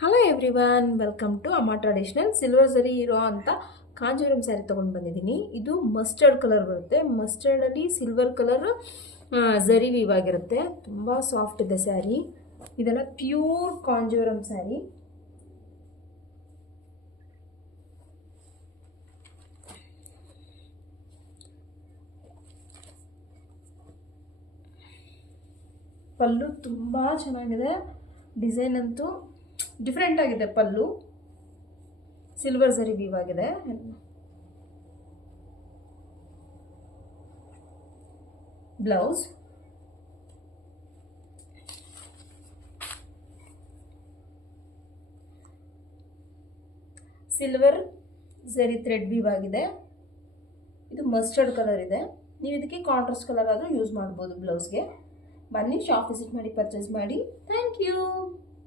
Hello everyone, welcome to ಅಮ್ಮ traditional. Silver ಝರಿ ಇರೋ ಅಂತ ಕಾಂಜೀವರಂ ಸ್ಯಾರಿ ತೊಗೊಂಡು ಬಂದಿದ್ದೀನಿ. ಇದು ಮಸ್ಟರ್ಡ್ ಕಲರ್ ಬರುತ್ತೆ. ಮಸ್ಟರ್ಡಲ್ಲಿ ಸಿಲ್ವರ್ ಕಲರ್ ಝರಿ ವೀವ್ ಆಗಿರುತ್ತೆ. ತುಂಬ ಸಾಫ್ಟ್ ಇದೆ ಸ್ಯಾರಿ. ಇದೆಲ್ಲ ಪ್ಯೂರ್ ಕಾಂಜೀವರಂ ಸ್ಯಾರಿ. ಪಲ್ಲು ತುಂಬ ಚೆನ್ನಾಗಿದೆ. ಡಿಸೈನ್ ಅಂತೂ ಡಿಫ್ರೆಂಟ್ ಆಗಿದೆ. ಪಲ್ಲು ಸಿಲ್ವರ್ ಝರಿ ವೀವ್ ಆಗಿದೆ. ಬ್ಲೌಸ್ ಸಿಲ್ವರ್ ಝರಿ ಥ್ರೆಡ್ ವೀವ್ ಆಗಿದೆ. ಇದು ಮಸ್ಟರ್ಡ್ ಕಲರ್ ಇದೆ. ನೀವು ಇದಕ್ಕೆ ಕಾಂಟ್ರಾಸ್ಟ್ ಕಲರ್ ಆದರೂ ಯೂಸ್ ಮಾಡ್ಬೋದು ಬ್ಲೌಸ್ಗೆ. ಬನ್ನಿ, ಶಾಪ್ ವಿಸಿಟ್ ಮಾಡಿ ಪರ್ಚೇಸ್ ಮಾಡಿ. Thank you.